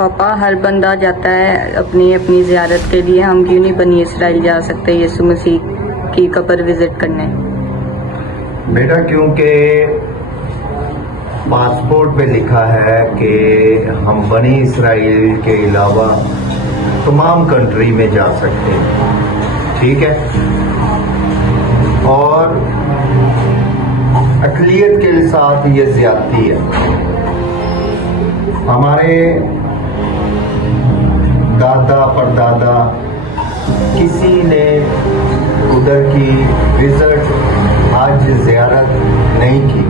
पापा हर बंदा जाता है अपनी अपनी ज़ियारत के लिए, हम क्यों नहीं बनी इसराइल जा सकते यीशु मसीह की कब्र विजिट करने? बेटा, क्योंकि पासपोर्ट पे लिखा है कि हम बनी इसराइल के अलावा तमाम कंट्री में जा सकते हैं, ठीक है। और अक़लियत के साथ ये ज़्यादती है। हमारे दादा परदादा किसी ने उधर की विजिट आज ज़ियारत नहीं की,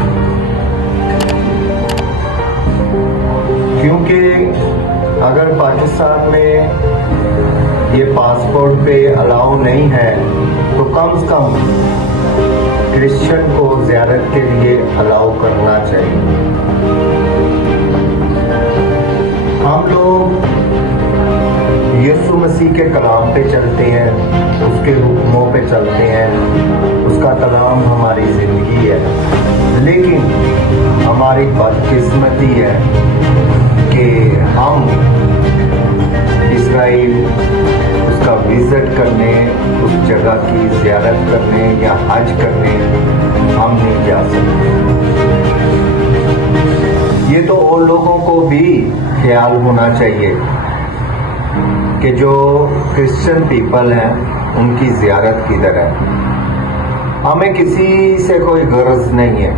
क्योंकि अगर पाकिस्तान में ये पासपोर्ट पे अलाउ नहीं है तो कम से कम क्रिश्चियन को ज़ियारत के लिए अलाउ करना चाहिए। हम लोग यीशु मसीह के कलाम पे चलते हैं, उसके हुक्मों पे चलते हैं, उसका कलाम हमारी ज़िंदगी है। लेकिन हमारी बदकिस्मती है कि हम इसराइल उसका विज़िट करने, उस जगह की ज़ियारत करने या हज करने हम नहीं जा सकते। ये तो और लोगों को भी ख्याल होना चाहिए कि जो क्रिश्चियन पीपल हैं उनकी ज़ियारत किधर है। हमें किसी से कोई गर्ज नहीं है,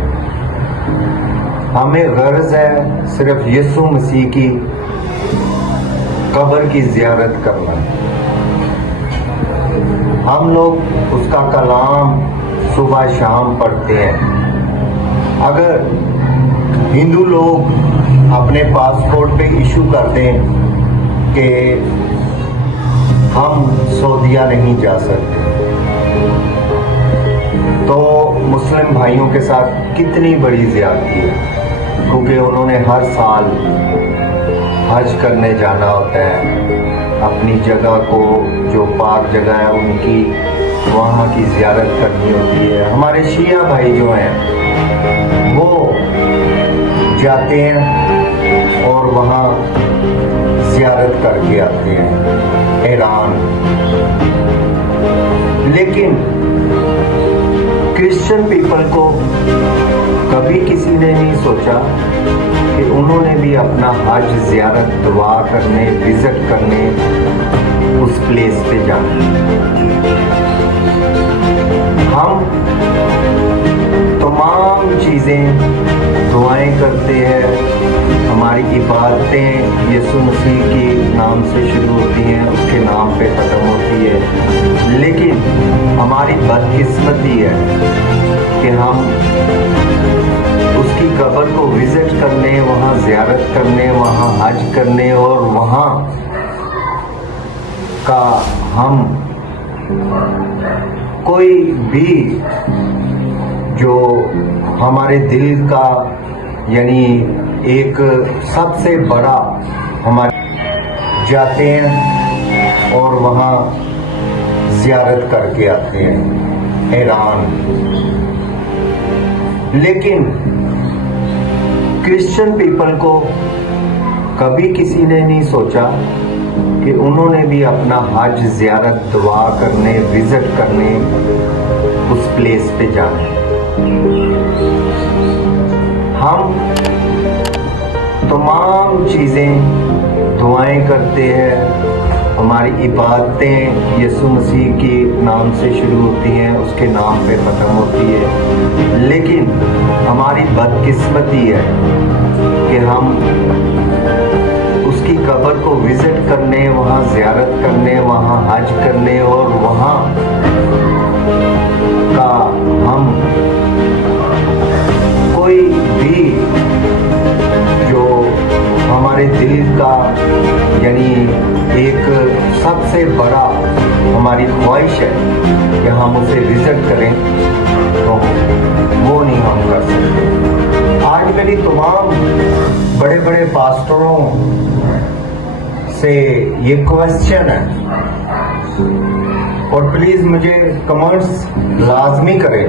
हमें गर्ज है सिर्फ यीशु मसीह की कब्र की ज़ियारत करना। हम लोग उसका कलाम सुबह शाम पढ़ते हैं। अगर हिंदू लोग अपने पासपोर्ट पे इशू कर दें कि हम सऊदीया नहीं जा सकते, तो मुस्लिम भाइयों के साथ कितनी बड़ी ज़्यादती है, क्योंकि उन्होंने हर साल हज करने जाना होता है। अपनी जगह को, जो पाक जगह है उनकी, वहाँ की ज़ियारत करनी होती है। हमारे शिया भाई जो हैं वो जाते हैं और वहाँ ज़ियारत करके आते हैं ईरान। लेकिन क्रिश्चियन पीपल को कभी किसी ने नहीं सोचा कि उन्होंने भी अपना हज, ज़ियारत, दुआ करने, विजिट करने उस प्लेस पे जाना। हम तमाम चीज़ें, दुआएं करते हैं, हमारी इबादतें यीशु मसीह के नाम से शुरू होती हैं, उसके नाम पे ख़त्म होती है। लेकिन हमारी बदकिस्मती है कि हम उसकी कब्र को विजिट करने, वहाँ ज़ियारत करने, वहाँ हज करने और वहाँ का हम कोई भी जो हमारे दिल का, यानी एक सबसे बड़ा, हमारे जाते हैं और वहाँ ज़ियारत करके आते हैं ईरान। लेकिन क्रिश्चियन पीपल को कभी किसी ने नहीं सोचा कि उन्होंने भी अपना हज, ज़ियारत, दुआ करने, विजिट करने उस प्लेस पे जाना है। हम तमाम चीज़ें, दुआएं करते हैं, हमारी इबादतें यीशु मसीह के नाम से शुरू होती हैं, उसके नाम पे ख़त्म होती है। लेकिन हमारी बदकिस्मती है कि हम उसकी कब्र को विजिट करने, वहाँ ज़ियारत करने, वहाँ हज करने और वहाँ का हम कोई भी जो हमारे दिल का, यानी एक सबसे बड़ा हमारी ख्वाहिश है कि हम उसे विजिट करें, तो वो नहीं हम कर सकते। आज मेरी तमाम बड़े बड़े पास्टरों से ये क्वेश्चन है, और प्लीज़ मुझे कमेंट्स लाजमी करें,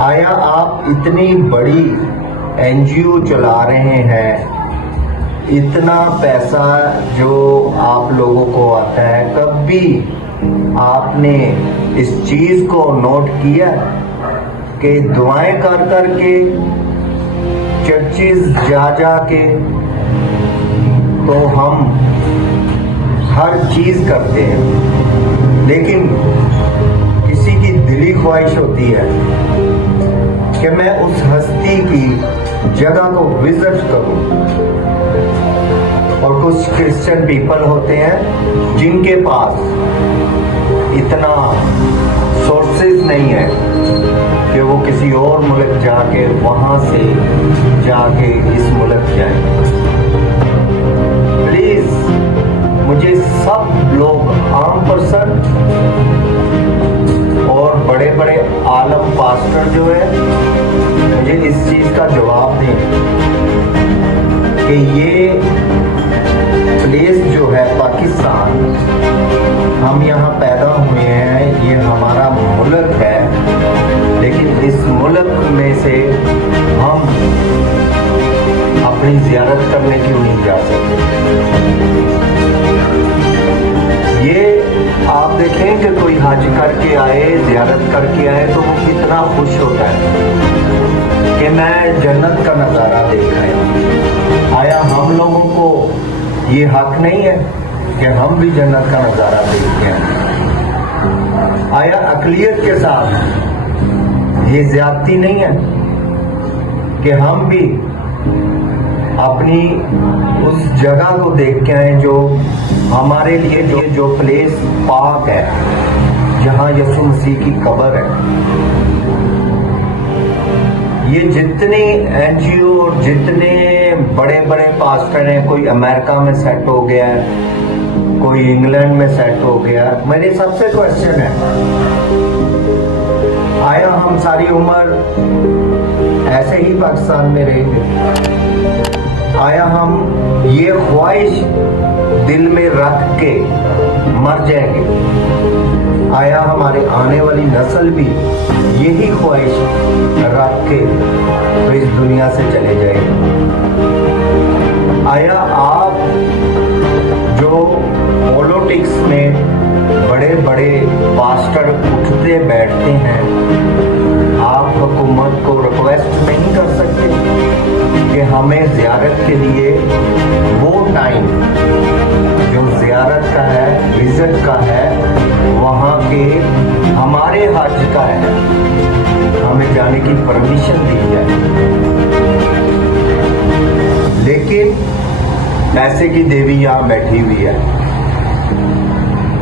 आया आप इतनी बड़ी एनजीओ चला रहे हैं, इतना पैसा जो आप लोगों को आता है, कभी आपने इस चीज को नोट किया कि दुआएं कर कर के, चर्चेस जा जा के तो हम हर चीज करते हैं, लेकिन किसी की दिली ख्वाहिश होती है कि मैं उस हस्ती की जगह को विजिट करूं। और कुछ क्रिश्चियन पीपल होते हैं जिनके पास इतना सोर्सेज नहीं है कि वो किसी और मुल्क जाके वहां से जाके इस मुल्क जाए। प्लीज मुझे सब लोग, आम पर्सन और बड़े बड़े आलम पास्टर जो है, मुझे इस चीज का जवाब दें कि ये प्लेस जो है पाकिस्तान, हम यहाँ पैदा हुए हैं, ये हमारा मुल्क है, लेकिन इस मुल्क में से हम अपनी ज़ियारत करने क्यों नहीं जा सकते? ये आप देखें कि कोई हज करके आए, ज़ियारत करके आए तो वो कितना खुश होता है कि मैं जन्नत का नज़ारा देख आया। आया हम लोगों को ये हक नहीं है कि हम भी जन्नत का नज़ारा देखते हैं? आया अक़लियत के साथ ये ज़्यादती नहीं है कि हम भी अपनी उस जगह को देख के आए जो हमारे लिए जो प्लेस पाक है, जहाँ यसु मसीह की कब्र है। ये जितने एनजीओ और जितने बड़े बड़े पास्टर हैं, कोई अमेरिका में सेट हो गया है, कोई इंग्लैंड में सेट हो गया। मेरे सबसे क्वेश्चन है, आया हम सारी उम्र ऐसे ही पाकिस्तान में रहेंगे? आया हम ये ख्वाहिश दिल में रख के मर जाएंगे? आया हमारे आने वाली नस्ल भी यही ख्वाहिश रख के तो इस दुनिया से चले जाएंगे? आया आप जो पॉलिटिक्स में बड़े बड़े पास्टर उठते बैठते हैं, आप हुकूमत को रिक्वेस्ट नहीं कर सकते कि हमें ज़ियारत के लिए वो टाइम जो ज़ियारत का है, विजिट का है, वहाँ के हमारे हज का है, हमें जाने की परमिशन दी जाए? लेकिन पैसे की देवी यहाँ बैठी हुई है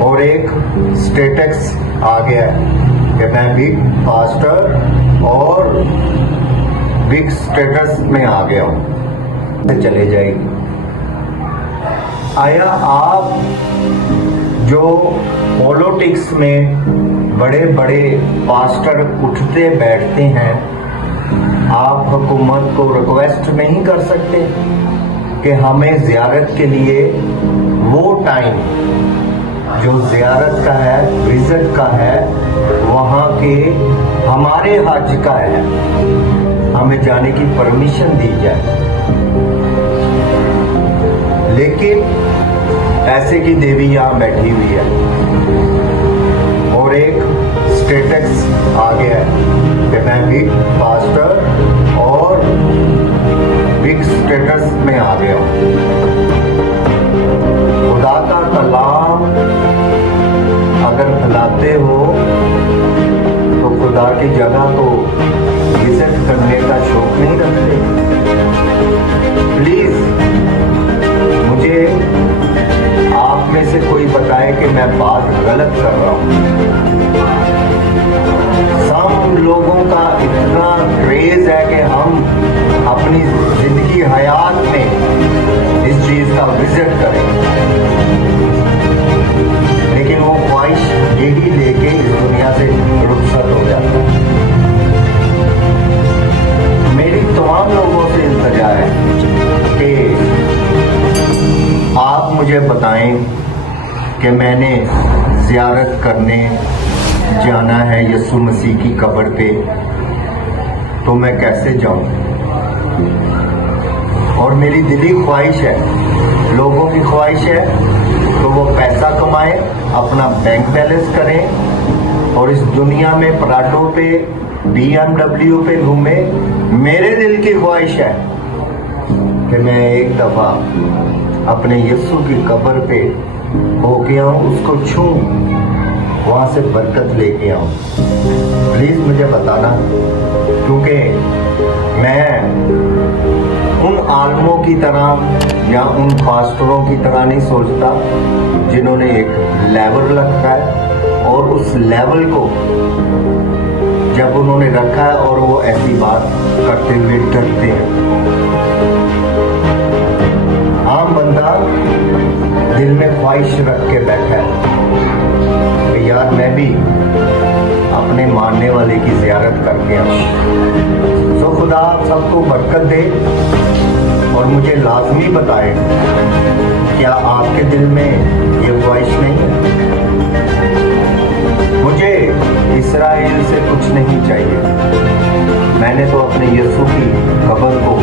और एक स्टेटस आ गया कि मैं बिग पास्टर और बिग स्टेटस में आ गया हूँ, चले जाएगी। आया आप जो पॉलिटिक्स में बड़े बड़े पास्टर उठते बैठते हैं, आप हुकूमत को रिक्वेस्ट नहीं कर सकते कि हमें ज़ियारत के लिए वो टाइम जो ज़ियारत का है, विजिट का है, वहाँ के हमारे हज का है, हमें जाने की परमिशन दी जाए? लेकिन पैसे की देवी यहाँ बैठी हुई है और एक स्टेटस आ गया है कि मैं बिग पास्टर और बिग स्टेटस में आ गया हूँ। खुदा का कलाम अगर फैलाते हो तो खुदा की जगह को विजिट करने का शौक नहीं रखते? प्लीज मुझे आप में से कोई बताए कि मैं बात गलत कर रहा हूँ। सब लोगों का इतना क्रेज है कि हम अपनी जिंदगी हयात में इस चीज का विजिट करें, लेकिन वो ख्वाहिश यही लेके इस दुनिया से रुखसत हो जाता है। मेरी तमाम लोगों से इल्तिजा है कि आप मुझे बताएं कि मैंने ज़ियारत करने जाना है यसु मसीह की कब्र पे, तो मैं कैसे जाऊं? اور میری دلی خواہش ہے، لوگوں کی خواہش ہے کہ وہ پیسہ کمائیں، اپنا بینک بیلنس کریں اور اس دنیا میں پراٹوں پہ BMW پہ گھومے۔ میرے دل کی خواہش ہے کہ میں ایک دفعہ اپنے یسوع کی قبر پہ ہو کے آؤں، اس کو چھوں، وہاں سے برکت لے کے آؤں۔ پلیز مجھے بتانا، کیونکہ میں ان عالموں کی طرح یا ان پاسٹروں کی طرح نہیں سوچتا جنہوں نے ایک لیول رکھا ہے، اور اس لیول کو جب انہوں نے رکھا ہے اور وہ ایسی بات کرتے ہوئے ڈرتے ہیں۔ عام بندہ دل میں خواہش رکھ کے بیٹھا ہے کہ یار میں بھی اپنے ماننے والے کی زیارت کر کے آؤں۔ سو خدا آپ سب کو برکت دے، اور مجھے لازمی بتائیں کیا آپ کے دل میں یہ خواہش نہیں ہے؟ مجھے اسرائیل سے کچھ نہیں چاہیے، میں نے تو اپنے یسوع کی قبر کو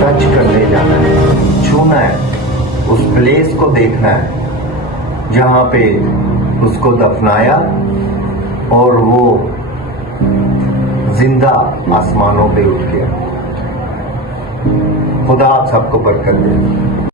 ٹچ کرنے جانا ہے، چھونا ہے، اس پلیس کو دیکھنا ہے جہاں پہ اس کو دفنایا اور وہ زندہ آسمانوں پہ اٹھ گیا۔ خدا آپ سب کو برکت دے۔